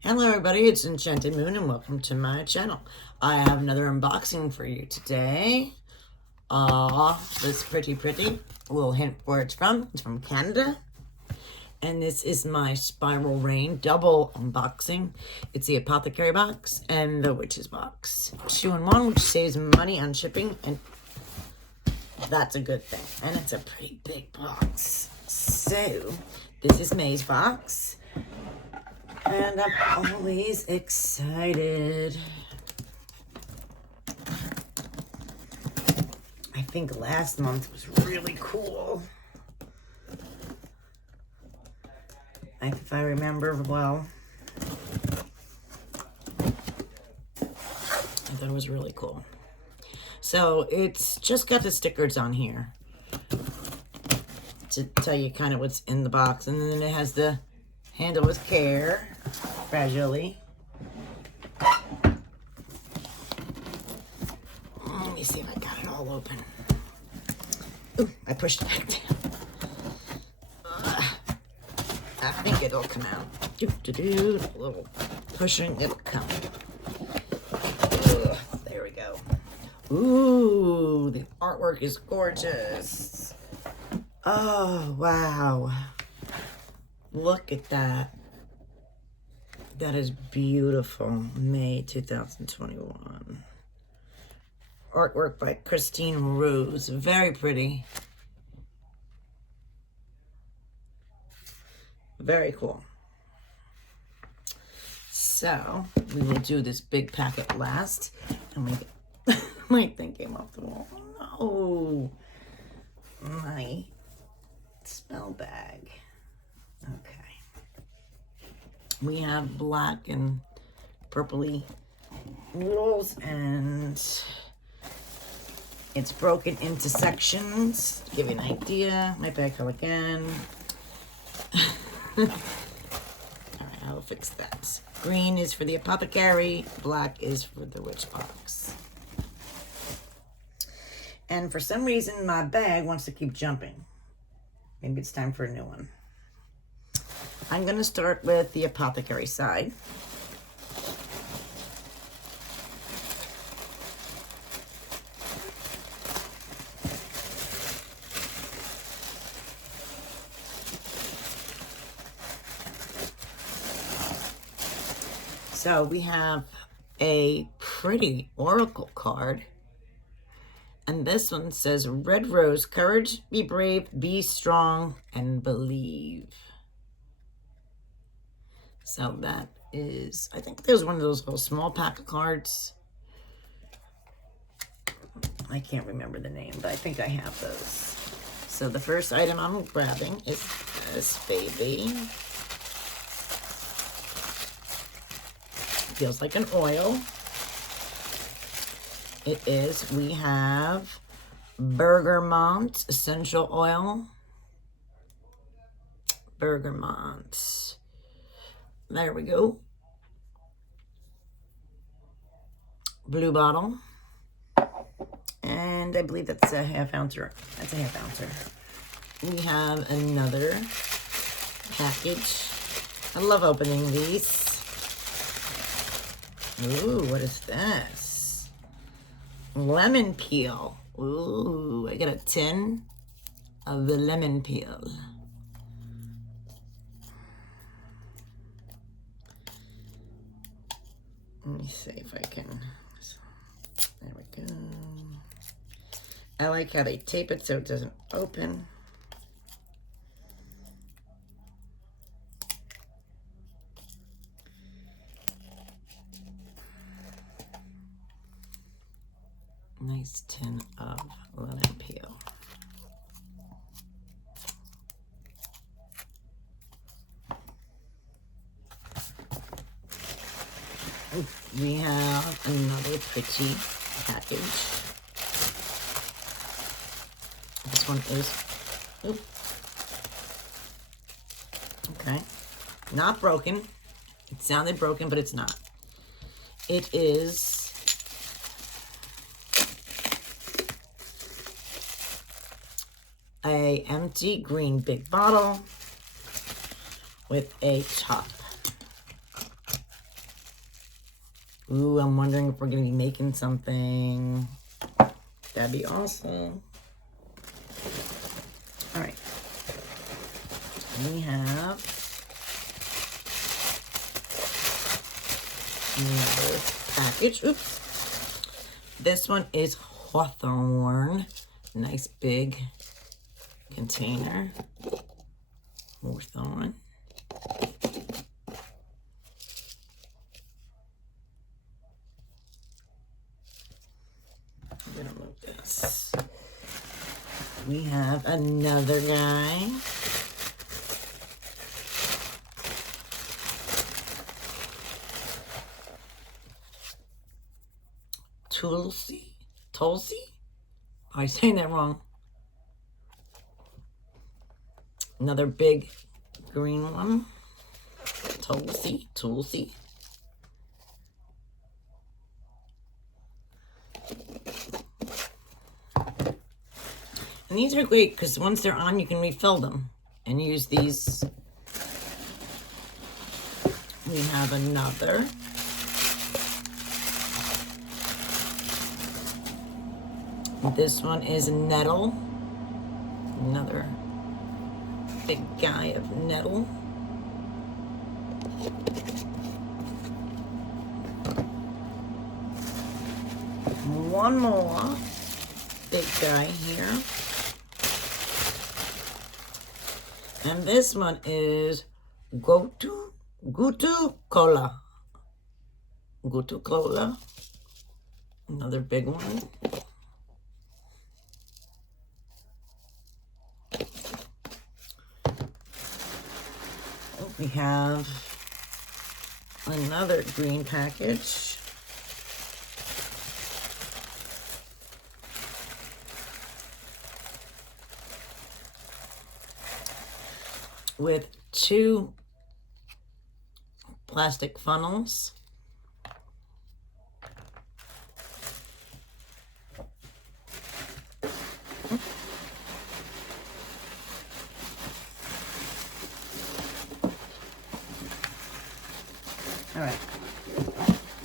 Hello everybody, it's Enchanted Moon and welcome to my channel. I have another unboxing for you today. This pretty. A little hint where it's from. It's from Canada. And this is my Spiral Rain double unboxing. It's the Apothecary box and the Witches box. 2-in-1, which saves money on shipping, and that's a good thing. And it's a pretty big box. So, this is May's box. And I'm always excited. I think last month was really cool. If I remember well. I thought it was really cool. So it's just got the stickers on here to tell you kind of what's in the box. And then it has the handle with care. Gradually. Let me see if I got it all open. Ooh, I pushed it back down. I think it'll come out. A little pushing, it'll come. There we go. Ooh, the artwork is gorgeous. Oh, wow. Look at that. That is beautiful. May 2021. Artwork by Christine Rose. Very pretty. Very cool. So, we will do this big packet last. And my thing came off the wall. No. My spell bag. Okay. We have black and purpley noodles, and it's broken into sections. To give you an idea, my bag fell again. Alright, I'll fix that. Green is for the Apothecary, black is for the Witch box. And for some reason, my bag wants to keep jumping. Maybe it's time for a new one. I'm going to start with the Apothecary side. So we have a pretty oracle card. And this one says, Red Rose, courage, be brave, be strong, and believe. So that is, I think there's one of those little small pack of cards. I can't remember the name, but I think I have those. So the first item I'm grabbing is this baby. Feels like an oil. It is, we have bergamot essential oil. Bergamot. There we go. Blue bottle. And I believe that's a half ouncer. That's a half ouncer. We have another package. I love opening these. Ooh, what is this? Lemon peel. Ooh, I got a tin of the lemon peel. Let me see if I can. There we go. I like how they tape it so it doesn't open. Nice tin of lemon peel. We have another pretty package. This one is, okay, not broken. It sounded broken, but it's not. It is a empty green big bottle with a top. Ooh, I'm wondering if we're going to be making something. That'd be awesome. All right. We have another package. Oops. This one is hawthorn. Nice big container. Hawthorn. I'm gonna move this. We have another guy. Tulsi? Am I saying that wrong? Another big green one. Tulsi. And these are great because once they're on, you can refill them and use these. We have another. This one is nettle. Another big guy of nettle. One more big guy here. And this one is Gutu Cola. Gutu Cola. Another big one. We have another green package. With 2 plastic funnels.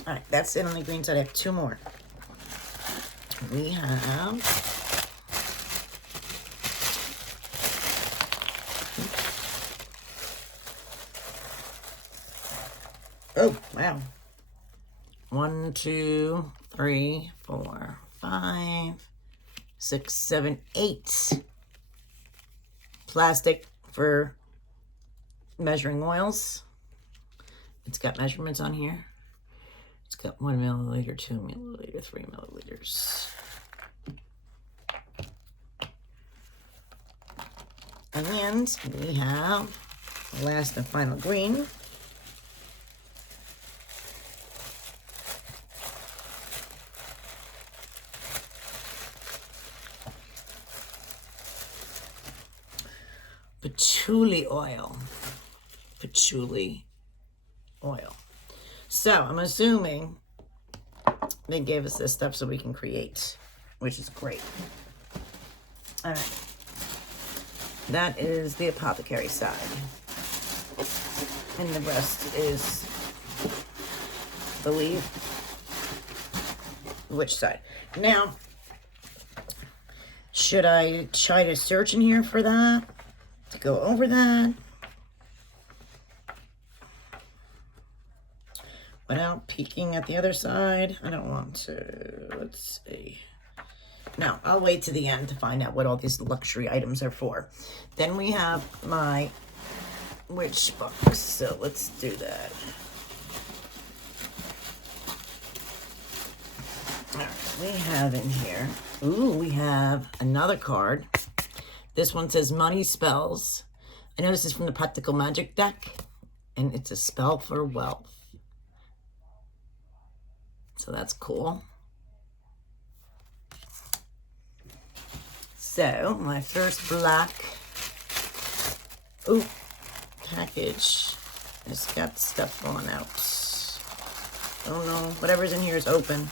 All right, that's it on the green side. I have 2 more. We have oh, wow. 1, 2, 3, 4, 5, 6, 7, 8 plastic for measuring oils. It's got measurements on here. It's got 1 milliliter, 2 milliliter, 3 milliliters. And we have the last and final green. Patchouli oil. So I'm assuming they gave us this stuff so we can create, which is great. All right. That is the apothecary side. And the rest is, I believe, which side. Now, should I try to search in here for that? To go over that? Without peeking at the other side? I don't want to. Let's see. No, I'll wait to the end to find out what all these luxury items are for. Then we have my witch box. So let's do that. All right, we have in here. Ooh, we have another card. This one says Money Spells. I know this is from the Practical Magic deck, and it's a spell for wealth. So that's cool. So, my first black package has got stuff falling out. Oh no, whatever's in here is open.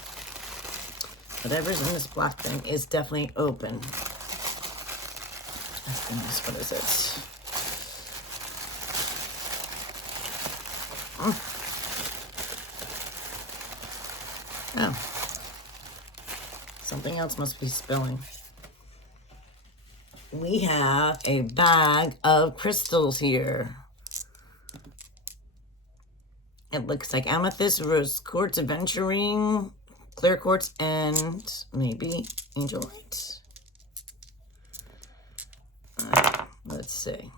Whatever's in this black thing is definitely open. Oh goodness, what is it? Oh, something else must be spilling. We have a bag of crystals here. It looks like amethyst, rose quartz, aventurine, clear quartz, and maybe angelite. Let's see.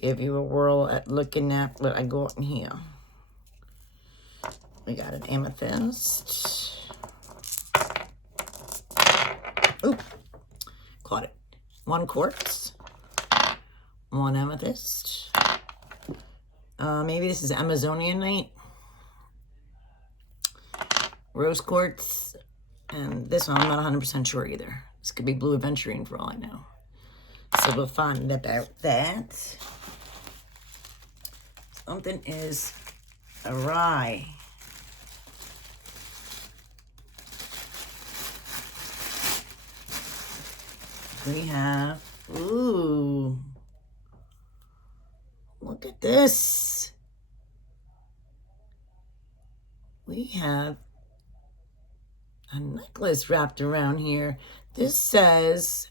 Give you a whirl at looking at what I got in here. We got an amethyst. Oop, caught it. One quartz, one amethyst. Maybe this is Amazonianite, rose quartz, and this one I'm not 100% sure either. This could be blue aventurine for all I know. So we'll find about that. Something is awry. We have, ooh, look at this. We have a necklace wrapped around here. This says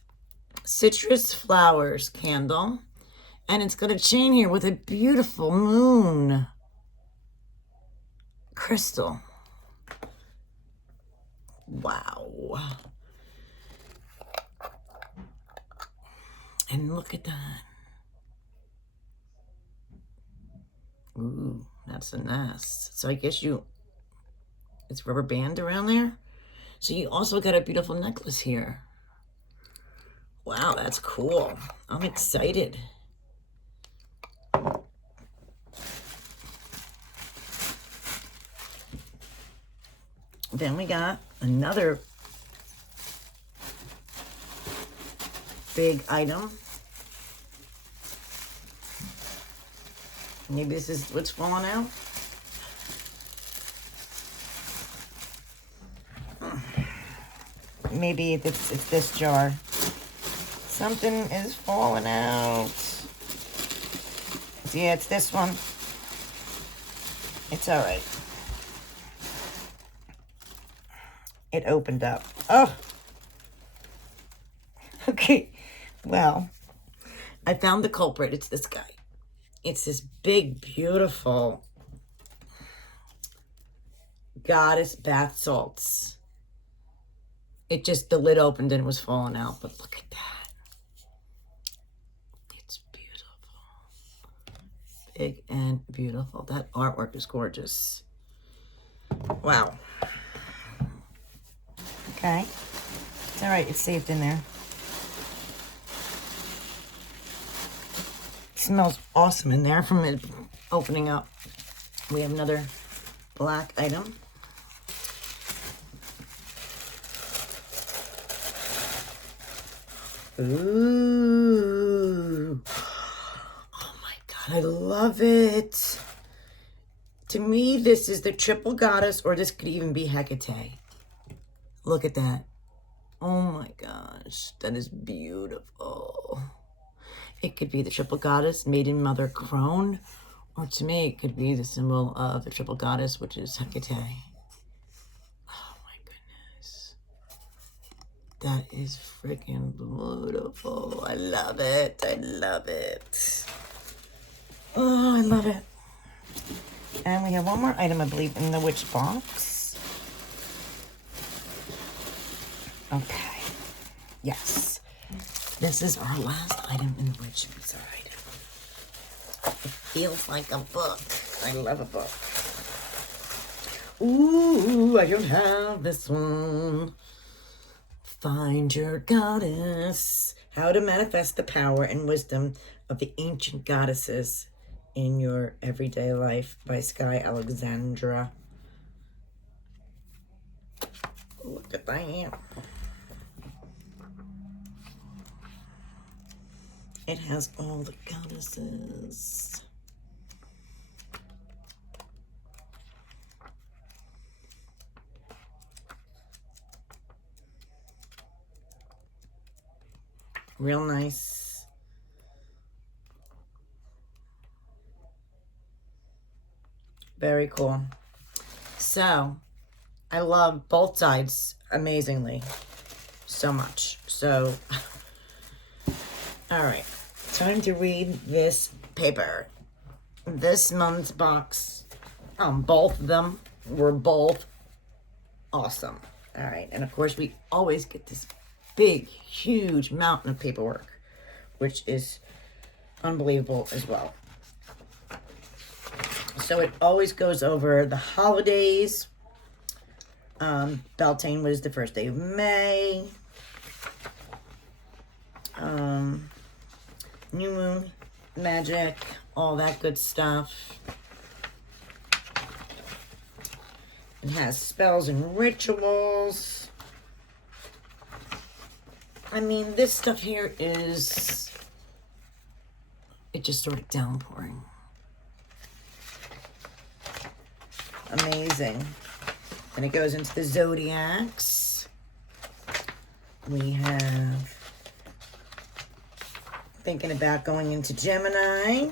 citrus flowers candle, and it's got a chain here with a beautiful moon crystal. Wow. And look at that. Ooh, that's a nice. So I guess it's rubber band around there. So you also got a beautiful necklace here. Wow, that's cool. I'm excited. Then we got another big item. Maybe this is what's falling out. Maybe it's this jar. Something is falling out. Yeah, it's this one. It's all right. It opened up. Oh. Okay. Well, I found the culprit. It's this guy. It's this big, beautiful goddess bath salts. It just, the lid opened and it was falling out. But look at that. It's beautiful. Big and beautiful. That artwork is gorgeous. Wow. Okay. It's all right. It's saved in there. It smells awesome in there from it opening up. We have another black item. Ooh. Oh my God, I love it. To me, this is the triple goddess, or this could even be Hecate. Look at that. Oh my gosh, that is beautiful. It could be the triple goddess, maiden, mother, crone, or to me, it could be the symbol of the triple goddess, which is Hecate. Oh my goodness. That is freaking beautiful. I love it. I love it. Oh, I love it. And we have one more item, I believe, in the witch box. Okay. Yes. This is our last item in the witch side. It feels like a book. I love a book. Ooh, I don't have this one. Find your goddess. How to manifest the power and wisdom of the ancient goddesses in your everyday life by Sky Alexandra. Look at that. It has all the goddesses. Real nice. Very cool. So, I love both sides amazingly. So much. So, alright. Time to read this paper. This month's box, both of them were both awesome. Alright, and of course we always get this big, huge mountain of paperwork, which is unbelievable as well. So it always goes over the holidays. Beltane was the first day of May. New moon, magic, all that good stuff. It has spells and rituals. I mean, this stuff here is, it just started downpouring. Amazing. Then it goes into the zodiacs. We have thinking about going into Gemini.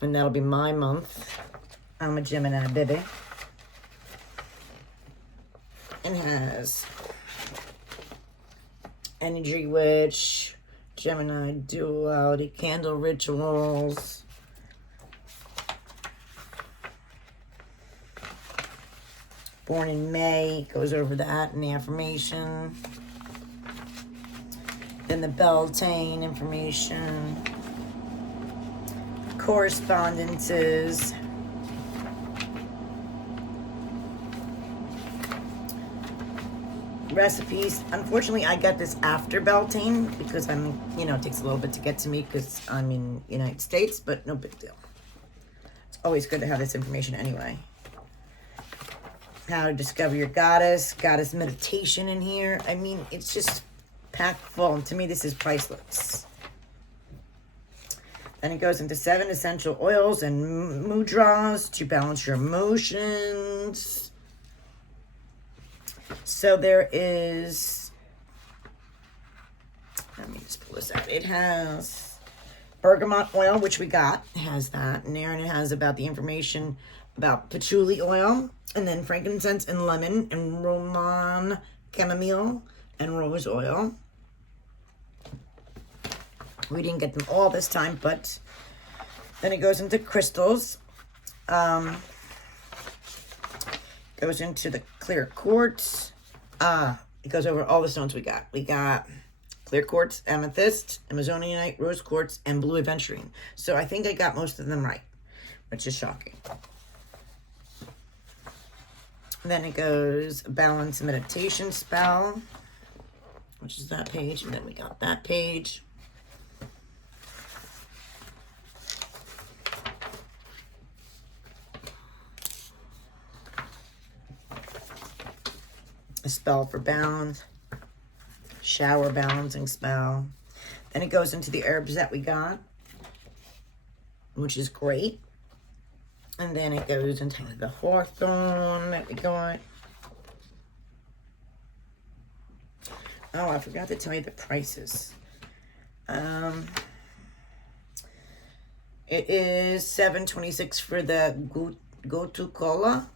And that'll be my month. I'm a Gemini baby. It has Energy Witch, Gemini Duality, Candle Rituals. Born in May, goes over that in the affirmation. Then the Beltane information. Correspondences. Recipes. Unfortunately, I got this after Beltane because I'm, it takes a little bit to get to me because I'm in the United States, but no big deal. It's always good to have this information anyway. How to discover your goddess meditation in here. I mean, it's just packed full. And to me, this is priceless. Then it goes into 7 essential oils and mudras to balance your emotions. So there is, let me just pull this out. It has bergamot oil, which we got. It has that in there, and it has about the information about patchouli oil, and then frankincense and lemon, and roman chamomile, and rose oil. We didn't get them all this time, but then it goes into crystals. Goes into the clear quartz. It goes over all the stones we got. We got clear quartz, amethyst, amazonite, rose quartz, and blue aventurine. So I think I got most of them right, which is shocking. Then it goes balance meditation spell, which is that page, and then we got that page. A spell for balance, shower balancing spell. Then it goes into the herbs that we got, which is great. And then it goes into the hawthorn that we got. Oh, I forgot to tell you the prices. It is $7.26 for the go-to cola.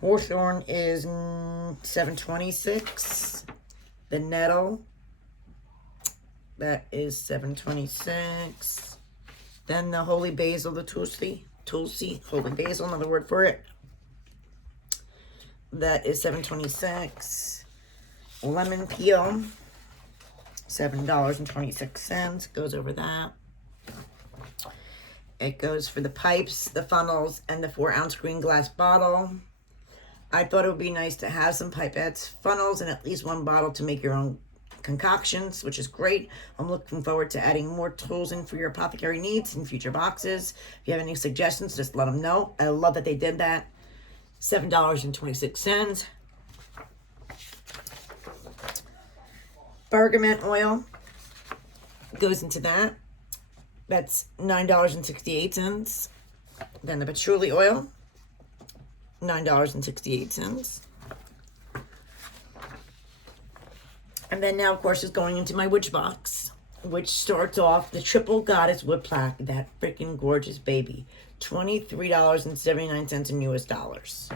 Hawthorn is $7.26. The nettle, that is $7.26. Then the holy basil, the tulsi, holy basil, another word for it. That is $7.26. Lemon peel, $7.26. Goes over that. It goes for the pipes, the funnels, and the 4-ounce green glass bottle. I thought it would be nice to have some pipettes, funnels, and at least one bottle to make your own concoctions, which is great. I'm looking forward to adding more tools in for your apothecary needs in future boxes. If you have any suggestions, just let them know. I love that they did that. $7.26. Bergamot oil goes into that. That's $9.68. Then the patchouli oil, $9.68. And then now, of course, is going into my witch box, which starts off the triple goddess wood plaque, that freaking gorgeous baby. $23.79 in US dollars.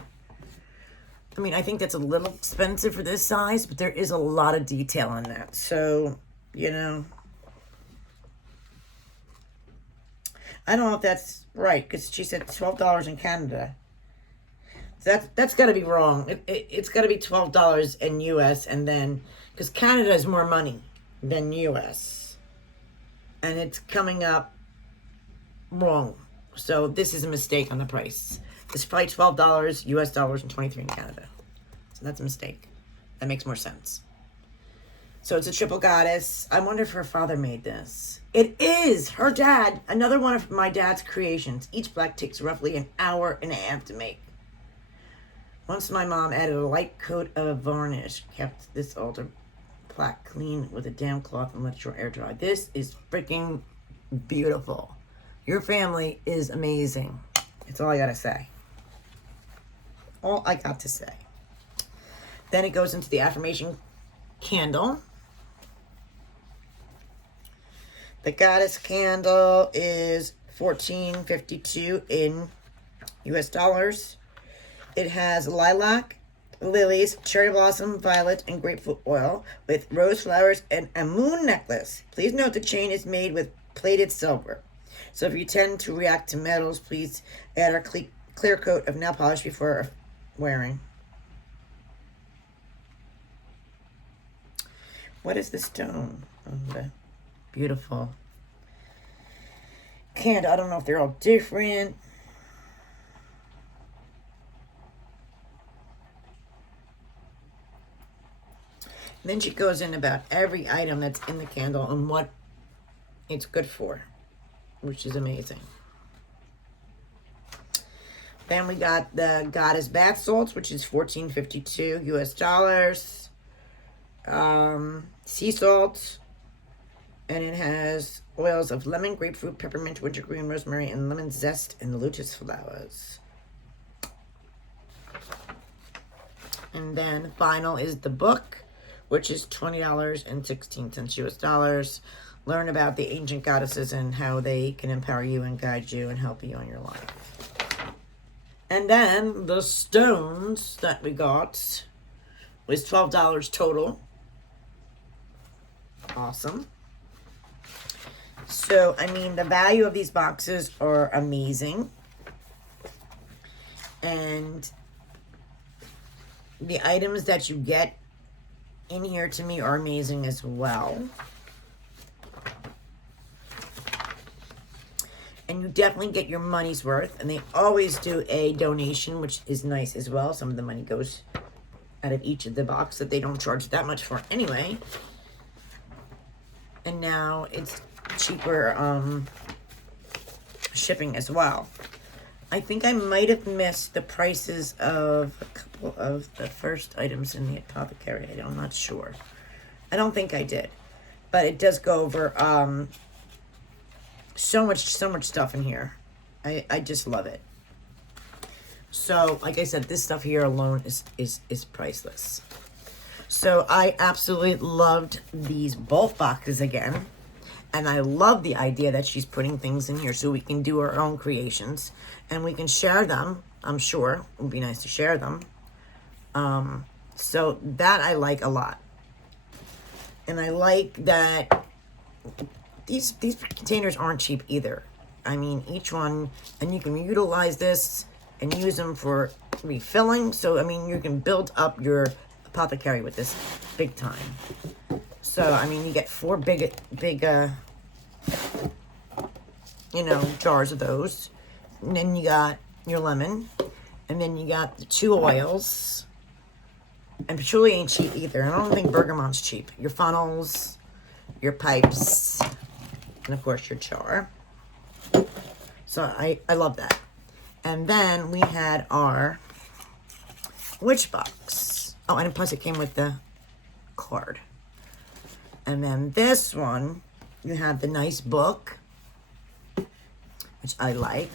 I mean, I think that's a little expensive for this size, but there is a lot of detail on that. So, you know, I don't know if that's right, because she said $12 in Canada. So that's got to be wrong. It's got to be $12 in US, and then, because Canada is more money than US. And it's coming up wrong. So this is a mistake on the price. It's probably $12 US dollars and 23 in Canada. So that's a mistake. That makes more sense. So it's a triple goddess. I wonder if her father made this. It is her dad. Another one of my dad's creations. Each black takes roughly an hour and a half to make. Once my mom added a light coat of varnish, kept this altar plaque clean with a damp cloth and let it dry air dry. This is freaking beautiful. Your family is amazing. That's all I gotta say. All I got to say. Then it goes into the affirmation candle. The goddess candle is $14.52 in US dollars. It has lilac, lilies, cherry blossom, violet, and grapefruit oil with rose flowers and a moon necklace. Please note the chain is made with plated silver. So if you tend to react to metals, please add a clear coat of nail polish before wearing. What is the stone on the beautiful candle? I don't know if they're all different. Then she goes in about every item that's in the candle and what it's good for, which is amazing. Then we got the goddess bath salts, which is $14.52 US dollars. Sea salt, and it has oils of lemon, grapefruit, peppermint, wintergreen, rosemary, and lemon zest, and lotus flowers. And then final is the book, which is $20.16 US dollars. Learn about the ancient goddesses and how they can empower you and guide you and help you on your life. And then the stones that we got was $12 total. Awesome. So, I mean, the value of these boxes are amazing. And the items that you get in here to me are amazing as well. And you definitely get your money's worth. And they always do a donation, which is nice as well. Some of the money goes out of each of the box that they don't charge that much for anyway. And now it's cheaper shipping as well. I think I might have missed the prices of a couple of the first items in the Apothecary. I'm not sure. I don't think I did. But it does go over so much stuff in here. I just love it. So, like I said, this stuff here alone is priceless. So I absolutely loved these both boxes again. And I love the idea that she's putting things in here so we can do our own creations. And we can share them. I'm sure it would be nice to share them. So that I like a lot. And I like that these containers aren't cheap either. I mean, each one, and you can utilize this and use them for refilling. So, I mean, you can build up your Apothecary with this big time. So, I mean, you get 4 big, jars of those. And then you got your lemon. And then you got the 2 oils. And patchouli ain't cheap either. And I don't think bergamont's cheap. Your funnels, your pipes, and of course your jar. So I love that. And then we had our witch box. Oh, and plus it came with the card. And then this one, you have the nice book, which I like.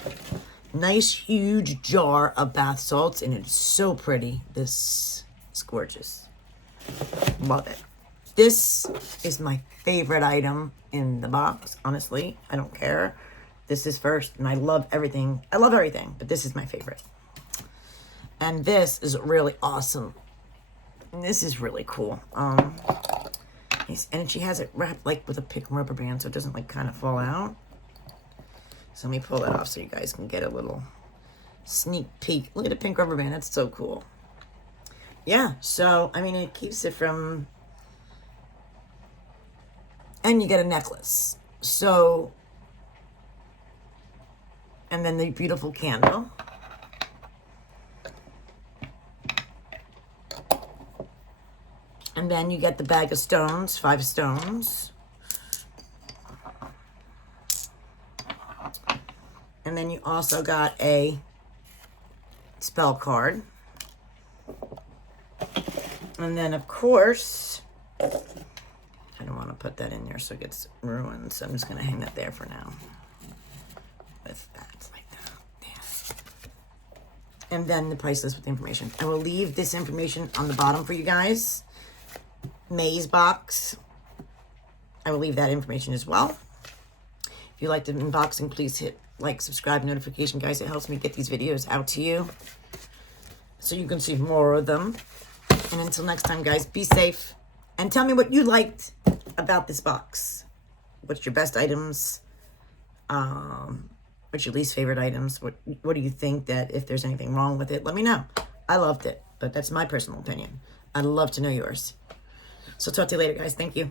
Nice huge jar of bath salts, and it's so pretty. This is gorgeous. Love it. This is my favorite item in the box, honestly. I don't care. This is first, and I love everything. I love everything, but this is my favorite. And this is really awesome. And this is really cool. And she has it wrapped like with a pink rubber band so it doesn't like kind of fall out. So let me pull that off so you guys can get a little sneak peek. Look at the pink rubber band. That's so cool. Yeah, so, I mean, it keeps it from... And you get a necklace. So... And then the beautiful candle. And then you get the bag of stones, 5 stones. And then you also got a spell card. And then, of course, I don't want to put that in there so it gets ruined. So I'm just going to hang that there for now. With that, like that. There. And then the price list with the information. I will leave this information on the bottom for you guys. Maze box. I will leave that information as well. If you like the unboxing, please hit like, subscribe, notification, guys. It helps me get these videos out to you so you can see more of them. And until next time, guys, be safe and tell me what you liked about this box. What's your best items? What's your least favorite items? What do you think that if there's anything wrong with it? Let me know. I loved it, but that's my personal opinion. I'd love to know yours. So talk to you later, guys. Thank you.